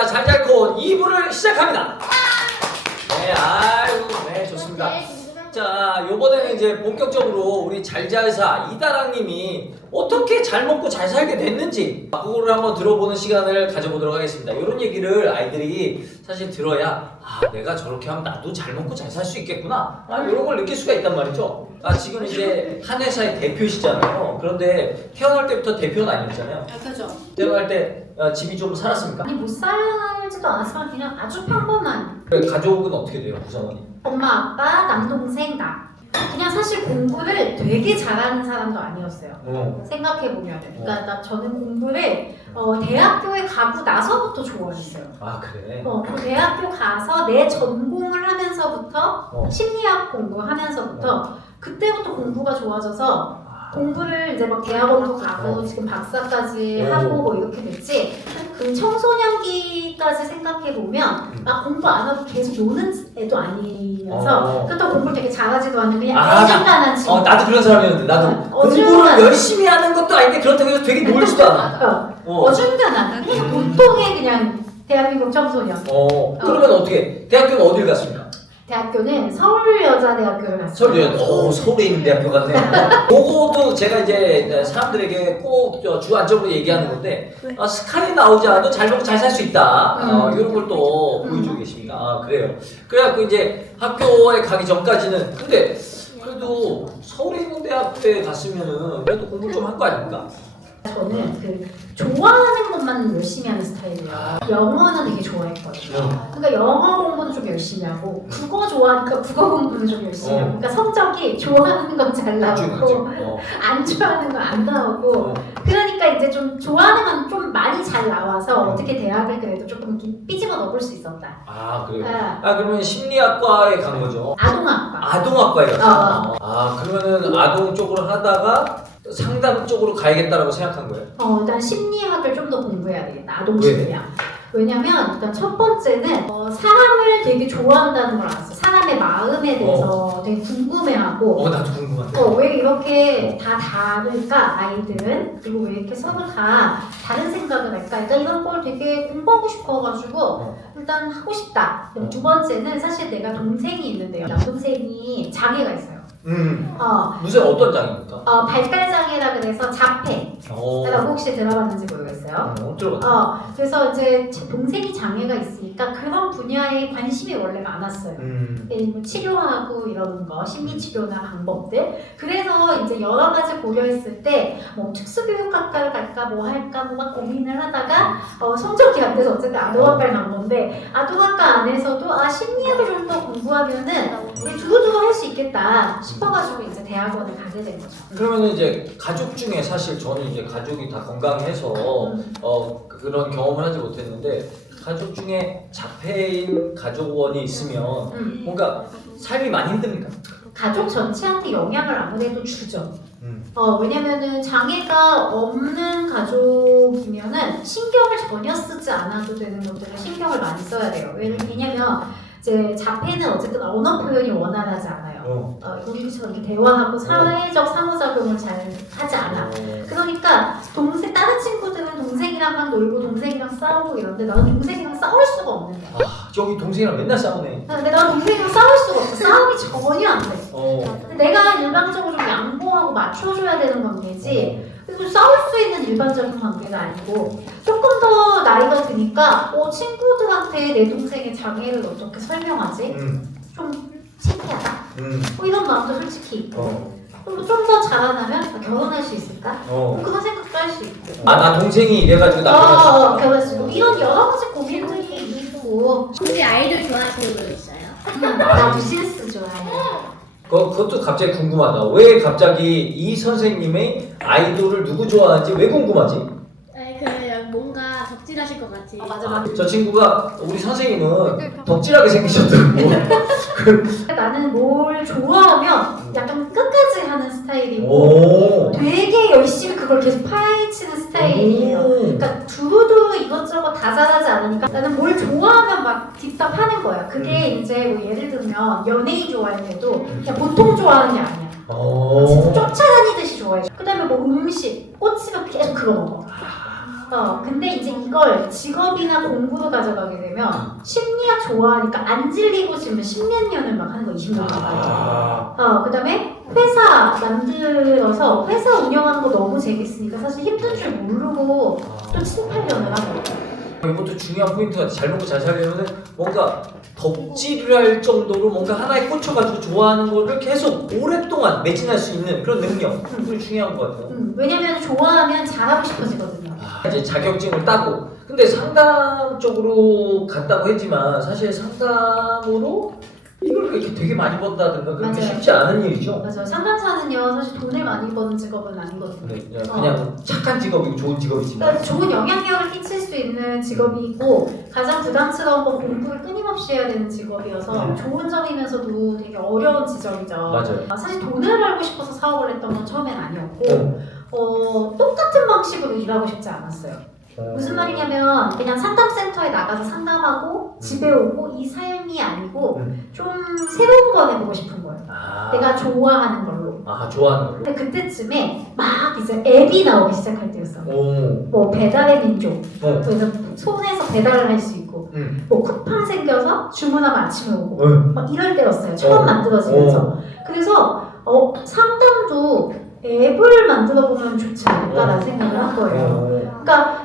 자, 잘잘콘 2부를 시작합니다. 네, 아유, 네, 좋습니다. 자, 요번에는 이제 본격적으로 우리 잘잘사 이다랑님이 어떻게 잘 먹고 잘 살게 됐는지 그거를 한번 들어보는 시간을 가져보도록 하겠습니다. 이런 얘기를 아이들이 사실 들어야 아, 내가 저렇게 하면 나도 잘 먹고 잘 살 수 있겠구나. 아, 이런 걸 느낄 수가 있단 말이죠. 아, 지금 이제 한 회사의 대표시잖아요. 그런데 태어날 때부터 대표는 아니었잖아요. 아, 그죠. 태어날 때 어, 집이 좀 살았습니까? 아니 못 살 지도 않았지만 그냥 아주 평범한 그래, 가족은 어떻게 돼요, 구성원이? 엄마, 아빠, 남동생, 나. 그냥 사실 공부를 되게 잘하는 사람도 아니었어요. 어. 생각해 보면, 그러니까 나 저는 공부를 어, 대학교에 가고 나서부터 좋아했어요. 아, 그래? 어, 그 대학교 가서 내 전공을 하면서부터 어. 심리학 공부하면서부터 그때부터 공부가 좋아져서 아, 공부를 이제 막 대학원도 가고 어. 지금 박사까지 어. 하고 뭐 이렇게 됐지 그 청소년기까지 생각해 보면 음. 막 공부 안 하고 계속 노는 애도 아니면서 어. 그렇다고 공부를 되게 잘하지도 않는 그냥 아, 애간단한 친구 어, 나도 그런 사람이었는데, 나도 어. 공부를 열심히 하는 것도 아닌데, 그렇다고 해서 되게 놀지도 않아. 어, 어. 어중간한 그냥 음. 보통의 그냥 대한민국 청소년 어, 그러면 어떻게? 대학교는 어딜 갔습니까? 대학교는 서울여자대학교를 갔어요 서울대, 오, 서울에 있는 대학교 같네요. 그것도 제가 이제 사람들에게 꼭 주안점으로 얘기하는 건데, 아, 스카이 나오지 않아도 잘 먹고 잘 살 수 있다. 어, 음. 이런 걸 또 음. 보여주고 계십니다. 아, 그래요. 그래갖고 이제 학교에 가기 전까지는, 근데 그래도 서울에 있는 대학교에 갔으면은 그래도 공부 를 좀 한 거 아닙니까? 저는 그 좋아하는 것만 열심히 하는 스타일이에요 아. 영어는 되게 좋아했거든요 어. 그러니까 영어 공부는 좀 열심히 하고 국어 좋아하니까 국어 공부는 좀 열심히 하고 어. 그러니까 성적이 좋아하는 건 잘 나오고 어. 안 좋아하는 건 안 나오고 어. 그러니까 이제 좀 좋아하는 건 좀 많이 잘 나와서 음. 어떻게 대학을 그래도 조금 이렇게 삐집어 넣을 수 있었다 아, 그래요. 아, 아, 그러면 심리학과에 간 거죠? 아동학과 아동학과에 갔어요. 어. 아, 그러면은 아동 쪽으로 하다가 상담 쪽으로 가야겠다라고 생각한 거예요? 어, 일단 심리학을 좀 더 공부해야 되겠다. 아동 심리학. 왜냐면 일단 첫 번째는 어, 사람을 되게 좋아한다는 걸 알았어. 사람의 마음에 대해서 되게 궁금해하고 어, 나도 궁금한데. 어, 왜 이렇게 다 다를까 아이들은 그리고 왜 이렇게 서로 다 다른 생각을 할까 일단 이런 걸 되게 공부하고 싶어가지고 어. 일단 하고 싶다. 그리고 어. 두 번째는 사실 내가 동생이 있는데요. 남동생이 장애가 있어요. 음. 어, 무슨 어떤 장입니까? 어, 발달 장애라 그래서 자폐. 어. 라고 혹시 들어봤는지 모르겠어요. 어, 들어봤어. 어, 그래서 이제 제 동생이 장애가 있으니까 그런 분야에 관심이 원래 많았어요. 음. 뭐 치료하고 이러는 거, 심리치료나 방법들. 그래서 이제 여러 가지 고려했을 때, 뭐 특수교육학과를 갈까, 뭐 할까, 뭐 막 고민을 하다가, 어, 성적이 안 돼서 어쨌든 아동학과를 간 건데, 아동학과 안에서도, 아, 심리학을 좀 더 공부하면은, 우리 두루두루 할수 있겠다 싶어가지고 이제 대학원을 가게 된 거죠. 그러면은 이제 가족 중에 사실 저는 이제 가족이 다 건강해서 음. 어 그런 경험을 하지 못했는데 가족 중에 자폐인 가족원이 있으면 음. 뭔가 삶이 많이 힘듭니까? 가족 전체한테 영향을 아무래도 주죠. 음. 어, 왜냐면은 장애가 없는 가족이면은 신경을 전혀 쓰지 않아도 되는 것들을 신경을 많이 써야 돼요. 왜- 왜냐면 이제 자폐는 어쨌든 언어 표현이 원활하지 않아요. 어. 어, 우리처럼 이렇게 대화하고 사회적 상호작용을 잘 하지 않아. 어. 그러니까 동생 다른 친구들은 동생이랑 막 놀고 동생이랑 싸우고 이런데 나는 동생이랑 싸울 수가 없는 거야. 아 저기 동생이랑 맨날 싸우네. 근데 나는 동생이랑 싸울 수가 없어. 싸움이 전혀 안 돼. 어. 내가 일방적으로 좀 양보하고 맞춰줘야 되는 관계지. 그리고 싸울 수 있는 일반적인 관계가 아니고 조금 더 나이가 드니까 어, 친구들한테 내 동생의 장애를 어떻게 설명하지? 음. 좀 창피하다. 음. 뭐 이런 마음도 솔직히 있고 어. 그리고 좀더 잘하면 결혼할 수 있을까? 어. 뭐 그런 생각도 할 수 있고 아 나 동생이 이래가지고 나 어, 그랬어. 결혼할 수 있고 이런 여러 가지 고민들이 있고 혹시 아이돌 좋아하시는 분 있어요? 음, 나 뉴진스 좋아해 그, 그것도 갑자기 궁금하다. 왜 갑자기 이 선생님의 아이돌을 누구 좋아하는지 왜 궁금하지? 아니 그 뭔가 덕질하실 것 같이. 어, 맞아 맞아 저 친구가 우리 선생님은 덕질하게 생기셨더라고. 나는 뭘 좋아하면 약간 끝까지 하는 스타일이고 오. 되게 열심히 그걸 계속 파헤치는 스타일이에요. 오. 그러니까 두루두루 이것저것 다 잘하지 않으니까 나는 뭘 좋아하면 막 딥답 하는 거야. 그게 음. 이제 뭐 예를 들면 연예인 좋아할 때도 그냥 보통 좋아하는 게 아니야. 오. 진짜 쫓아다니듯이 좋아해. 그 다음에 뭐 음식, 꽂히면 계속 그거 먹어. 어, 근데 이제 이걸 직업이나 공부로 가져가게 되면 심리학 좋아하니까 안 질리고 지금 십몇 년을 막 하는 거 20년 가까이. 아, 어, 그 다음에 회사 만들어서 회사 운영하는 거 너무 재밌으니까 사실 힘든 줄 모르고 또 7, 8년을 하고. 이것도 중요한 포인트가 잘 먹고 잘 살려면은 뭔가 덕질을 할 정도로 뭔가 하나에 꽂혀가지고 좋아하는 거를 계속 오랫동안 매진할 수 있는 그런 능력 그게 중요한 것 같아요. 음, 왜냐면 좋아하면 잘하고 싶어지거든요. 아, 이제 자격증을 따고 근데 상담 쪽으로 갔다고 했지만 사실 상담으로 이걸 이렇게 되게 많이 번다든가 그렇게 맞아요. 쉽지 않은 일이죠. 맞아요. 상담사는요, 사실 돈을 많이 버는 직업은 아니거든요. 네, 그냥, 그냥 착한 직업이고 좋은 직업이지만 그러니까 좋은 영향력을 끼칠 수 있는 직업이고 가장 부담스러운 건 공부를 끊임없이 해야 되는 직업이어서 음. 좋은 점이면서도 되게 어려운 지점이죠. 맞아요. 아, 사실 돈을 벌고 싶어서 사업을 했던 건 처음엔 아니었고 어. 어, 똑같은 방식으로 일하고 싶지 않았어요. 무슨 말이냐면 그냥 상담센터에 나가서 상담하고 집에 오고 이 삶이 아니고 음. 좀 새로운 거 해보고 싶은 거예요. 아, 내가 좋아하는 걸로. 아 좋아하는 걸로. 근데 그때쯤에 막 이제 앱이 나오기 시작할 때였어. 오. 뭐 배달의 민족, 어. 그래서 손에서 배달을 할 수 있고, 음. 뭐 쿠팡 생겨서 주문하면 아침에 오고, 어. 막 이럴 때였어요. 처음 어. 만들어지면서. 그래서 어, 상담도 앱을 만들어 보면 좋지 않을까라는 생각을 한 거예요. 어. 그러니까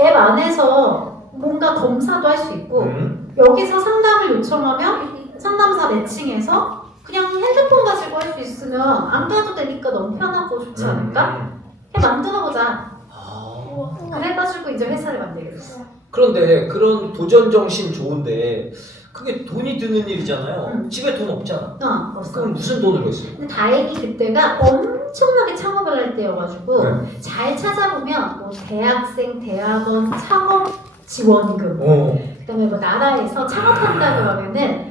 앱 안에서 뭔가 검사도 할 수 있고, 음. 여기서 상담을 요청하면 상담사 매칭해서 그냥 핸드폰 가지고 할 수 있으면 안 가도 되니까 너무 편하고 좋지 않을까? 그냥 만들어보자. 아. 그래가지고 이제 회사를 만들게 됐어. 그런데 그런 도전 정신 좋은데 그게 돈이 드는 일이잖아요. 음. 집에 돈 없잖아. 어, 벌써. 그럼 무슨 돈을? 근데 다행히 그때가 엄청나게 창업을 할 때여가지고 네. 잘 찾아보면 뭐 대학생, 대학원, 창업 지원금 어. 그다음에 뭐 나라에서 창업한다 그러면은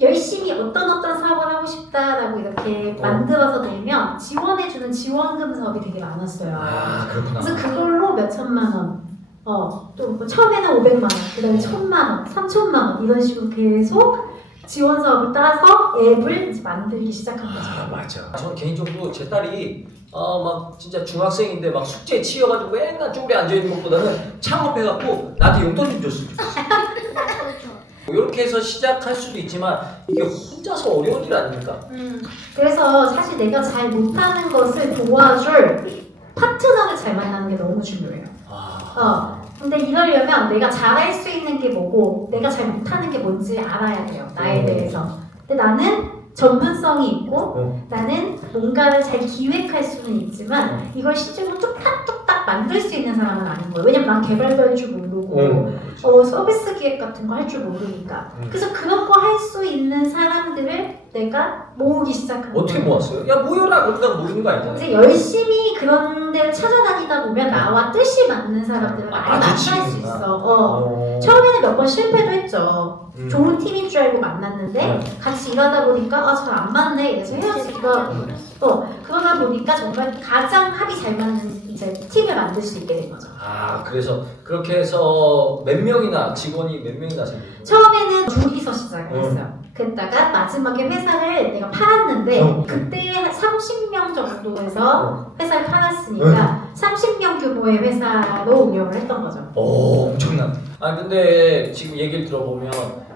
열심히 어떤 어떤 사업을 하고 싶다라고 이렇게 어. 만들어서 내면 지원해주는 지원금 사업이 되게 많았어요. 아 그렇구나. 그래서 그걸로 몇 천만 원, 어, 또뭐 처음에는 500만 원, 그 다음에 천만 원, 3천만 원 이런 식으로 계속 지원 사업을 따서 앱을 이제 만들기 시작한 거죠. 아 맞아. 저는 개인적으로 제 딸이 아막 진짜 중학생인데 막 숙제 치여가지고 맨날 쪼그려 앉아 있는 것보다는 창업해갖고 나한테 용돈 좀 줬으면 좋겠어. 이렇게 해서 시작할 수도 있지만 이게 혼자서 어려운 일 아닙니까? 음, 그래서 사실 내가 잘 못하는 것을 도와줄 파트너를 잘 만나는 게 너무 중요해요. 아. 어. 근데 이러려면 내가 잘할 수 있는 게 뭐고 내가 잘 못하는 게 뭔지 알아야 돼요. 나에 음. 대해서. 근데 나는 전문성이 있고 어. 나는 뭔가를 잘 기획할 수는 있지만 어. 이걸 실제로 뚝딱뚝딱 만들 수 있는 사람은 아닌 거예요. 왜냐면 난 개발도 할 줄 모르고 어. 어, 서비스 기획 같은 거 할 줄 모르니까. 음. 그래서 그런 거 할 수 있는 사람들을 내가 모으기 시작한 거예요. 어떻게 모았어요? 야 모여라 그러다가 모이는 거 아니잖아요. 이제 열심히 그런 데를 찾아다니다 보면 나와 뜻이 맞는 사람들을 많이 아, 만날 그 수. 있어. 어. 어. 처음에는 몇 번 실패도 했죠. 음. 좋은 팀인 줄 알고 만났는데 네. 같이 일하다 보니까 아 잘 안 맞네 이래서 헤어지기가 어 그러다 보니까 정말 가장 합이 잘 맞는 이제 팀을 만들 수 있게 된 거죠. 아 그래서 그렇게 해서 몇 명이나 직원이 몇 명이나 생기고 처음에는 둘이서 시작을 했어요. 그랬다가 마지막에 회사를 내가 팔았는데 어. 그때 한 30명 정도에서 어. 회사를 팔았으니까 30명 규모의 회사로 운영을 했던 거죠. 오 엄청난. 아 근데 지금 얘기를 들어보면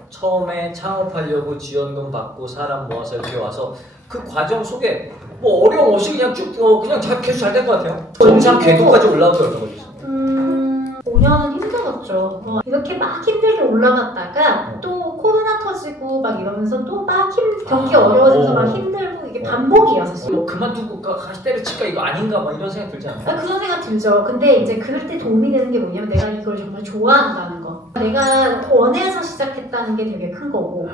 처음에 창업하려고 지원금 받고 사람 모아서 이렇게 와서 그 과정 속에 뭐 어려움 없이 그냥 쭉 어, 그냥 잘 계속 잘 된 것 같아요. 정상 궤도까지 올라오더라고요 음, 5년은 힘들 었죠. 어, 이렇게 막 힘들게 올라갔다가 어. 또 코로나 터지고 막 이러면서 또 막 힘, 경기 아, 어려워져서 어. 막 힘들고 이게 어. 반복이에요, 사실. 어, 그만두고 가- 다시 때려칠까 이거 아닌가 막 이런 생각 들지 않아요? 아, 그런 생각 들죠. 근데 이제 그럴 때 도움이 되는 게 뭐냐면 내가 이걸 정말 좋아한다는 거. 내가 원해서 시작했다는 게 되게 큰 거고.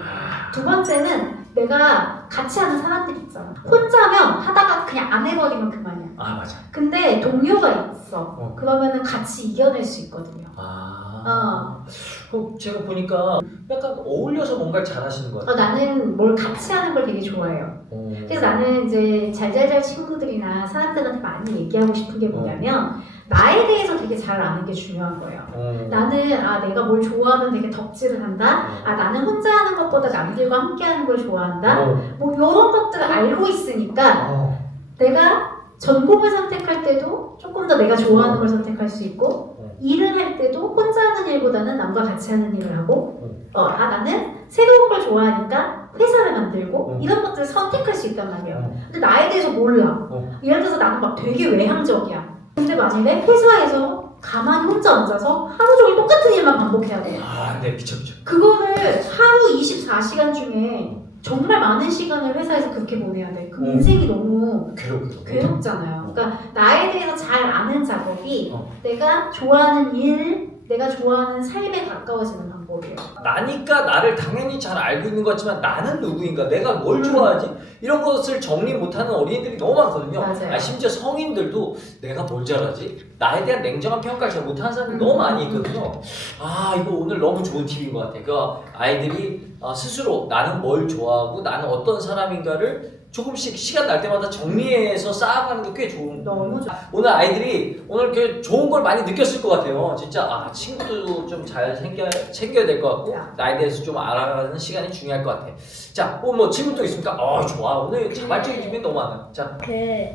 두 번째는 내가 같이 하는 사람들이 있잖아. 혼자면 하다가 그냥 안 해버리면 그만이야. 아 맞아. 근데 동료가 있어. 어. 그러면은 같이 이겨낼 수 있거든요. 아. 어, 제가 보니까 약간 어울려서 뭔가를 잘하시는 것 어, 같아요. 나는 뭘 같이 하는 걸 되게 좋아해요. 어. 그래서 나는 이제 잘잘잘 친구들이나 사람들한테 많이 얘기하고 싶은 게 뭐냐면 나에 대해서 되게 잘 아는 게 중요한 거예요. 어. 나는 아 내가 뭘 좋아하면 되게 덕질을 한다. 아 나는 혼자 하는 것보다 남들과 함께 하는 걸 좋아한다. 어. 뭐 이런 것들을 알고 있으니까 어. 내가 전공을 선택할 때도 조금 더 내가 좋아하는 걸 선택할 수 있고 음. 일을 할 때도 혼자 하는 일보다는 남과 같이 하는 일을 하고 음. 어, 아 나는 새로운 걸 좋아하니까 회사를 만들고 음. 이런 것들을 선택할 수 있단 말이야. 음. 근데 나에 대해서 몰라. 음. 예를 들어서 나는 막 되게 외향적이야. 근데 만약에 회사에서 가만히 혼자 앉아서 하루 종일 똑같은 일만 반복해야 돼. 아, 네, 미쳐, 미쳐. 그거를 하루 24시간 중에 정말 많은 시간을 회사에서 그렇게 보내야 돼. 그럼 음. 인생이 너무 괴롭거든. 괴롭잖아요. 그러니까 나에 대해서 잘 아는 작업이 어. 내가 좋아하는 일, 내가 좋아하는 삶에 가까워지는 방법이에요. 나니까 나를 당연히 잘 알고 있는 것 같지만 나는 누구인가? 내가 뭘 좋아하지? 이런 것을 정리 못하는 어린이들이 너무 많거든요. 맞아요. 아, 심지어 성인들도 내가 뭘 잘하지? 나에 대한 냉정한 평가를 잘 못하는 사람들이 너무 많이 있거든요. 아 이거 오늘 너무 좋은 팁인 것 같아요. 그 아이들이 아, 스스로 나는 뭘 좋아하고 나는 어떤 사람인가를 조금씩 시간 날 때마다 정리해서 쌓아가는 게 꽤 좋은 너무 좋아. 오늘 아이들이 오늘 그 좋은 걸 많이 느꼈을 것 같아요. 진짜 아 친구도 좀 잘 챙겨 챙겨야 될 것 같고 나에 대해서 좀 알아가는 시간이 중요할 것 같아. 자, 뭐, 뭐 질문 또 있습니까? 어 좋아. 오늘 자발적인 질문이 너무 많아. 자, 그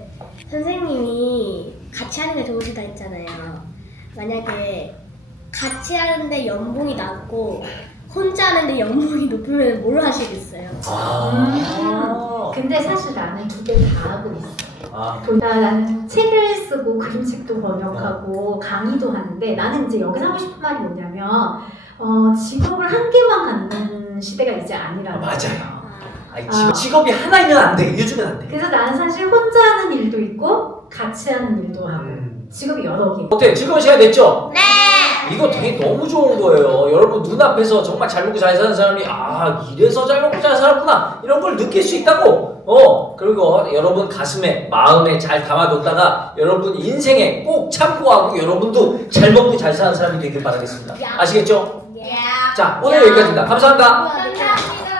선생님이 같이 하는 게 좋으시다 했잖아요. 만약에 같이 하는데 연봉이 낮고 혼자 하는데 연봉이 높으면 뭘 하시겠어요? 아, 근데 사실 나는 두 개 다 하고 있어. 아, 나- 나는 책을 쓰고 그림책도 번역하고 강의도 하는데 나는 이제 여기서 하고 싶은 말이 뭐냐면 어, 직업을 한 개만 갖는 시대가 이제 아니라는 아, 맞아요. 아, 아니, 직업, 직업이 하나이면 안 돼. 요즘은 안 돼. 그래서 나는 사실 혼자 하는 일도 있고 같이 하는 일도 하고 음. 직업이 여러 개. 어때? 즐거운 시간 됐죠? 네. 이거 되게 너무 좋은 거예요. 여러분 눈앞에서 정말 잘 먹고 잘 사는 사람이 아 이래서 잘 먹고 잘 살았구나 이런 걸 느낄 수 있다고. 어 그리고 여러분 가슴에 마음에 잘 담아뒀다가 여러분 인생에 꼭 참고하고 여러분도 잘 먹고 잘 사는 사람이 되길 바라겠습니다. 아시겠죠? 예. 자 오늘 여기까지입니다. 감사합니다. 감사합니다.